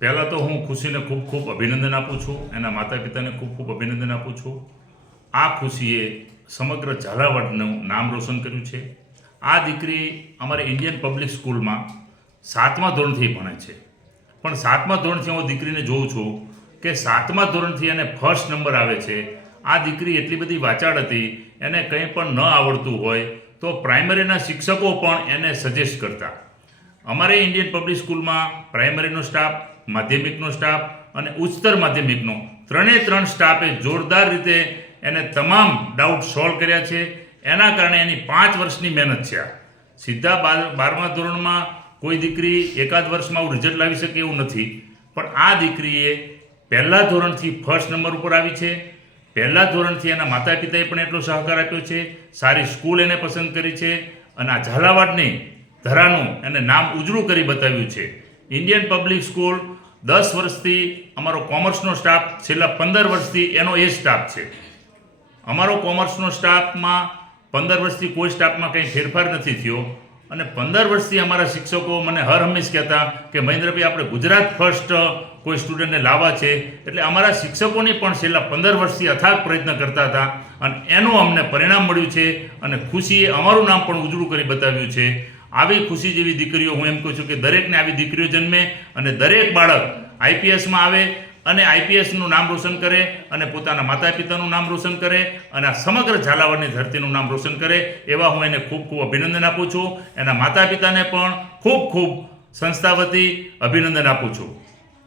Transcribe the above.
પહેલાં તો હું ખુશીને ખૂબ ખૂબ અભિનંદન આપું છું, એના માતા પિતાને ખૂબ ખૂબ અભિનંદન આપું છું. આ ખુશીએ સમગ્ર ઝાલાવાડનું નામ રોશન કર્યું છે. આ દીકરી અમારી ઇન્ડિયન પબ્લિક સ્કૂલમાં 7મા ધોરણથી ભણે છે, પણ 7મા ધોરણથી હું દીકરીને જોઉં છું કે 7મા ધોરણથી એને ફર્સ્ટ નંબર આવે છે. આ દીકરી એટલી બધી વાચાળ હતી, એને કંઈ પણ ન આવડતું હોય તો પ્રાઇમરીના શિક્ષકો પણ એને સજેસ્ટ કરતા. અમારે ઇન્ડિયન પબ્લિક સ્કૂલમાં પ્રાઇમરીનો સ્ટાફ, માધ્યમિકનો સ્ટાફ અને ઉચ્ચતર માધ્યમિકનો ત્રણે સ્ટાફે જોરદાર રીતે એને તમામ ડાઉટ સોલ્વ કર્યા છે. એના કારણે એની 5 વર્ષની મહેનત છે. સીધા 12મા ધોરણમાં કોઈ દીકરી એકાદ વર્ષમાં રિઝલ્ટ લાવી શકે એવું નથી, પણ આ દીકરીએ પહેલા ધોરણથી ફર્સ્ટ નંબર ઉપર આવી છે. પહેલા ધોરણથી એના માતા પિતાએ પણ એટલો સહકાર આપ્યો છે. સારી સ્કૂલ એને પસંદ કરી છે અને આ ઝાલાવાડની ધરાનું એને નામ ઉજળું કરી બતાવ્યું છે. ઇન્ડિયન પબ્લિક સ્કૂલ 10 વર્ષથી અમારો કોમર્સનો સ્ટાફ, છેલ્લા 15 વર્ષથી એનો એ સ્ટાફ છે. અમારો કોમર્સનો સ્ટાફમાં 15 વર્ષથી કોઈ સ્ટાફમાં કંઈ ફેરફાર નથી થયો અને 15 વર્ષથી અમારા શિક્ષકો મને હર હંમેશ કહેતા કે મહેન્દ્રભાઈ, આપણે ગુજરાત ફર્સ્ટ કોઈ સ્ટુડન્ટને લાવવા છે. એટલે અમારા શિક્ષકોની પણ છેલ્લા 15 વર્ષથી અથાગ પ્રયત્ન કરતા હતા અને એનું અમને પરિણામ મળ્યું છે અને ખુશીએ અમારું નામ પણ ઉજળું કરી બતાવ્યું છે. આવી ખુશી જેવી દીકરીઓ, હું એમ કહું છું કે દરેકને આવી દીકરીઓ જન્મે અને દરેક બાળક આઈપીએસમાં આવે અને આઈપીએસનું નામ રોશન કરે અને પોતાના માતા પિતાનું નામ રોશન કરે અને આ સમગ્ર ઝાલાવાડની ધરતીનું નામ રોશન કરે. એવા હું એને ખૂબ ખૂબ અભિનંદન આપું છું. એના માતા પિતાને પણ ખૂબ ખૂબ સંસ્થા વતી અભિનંદન આપું છું.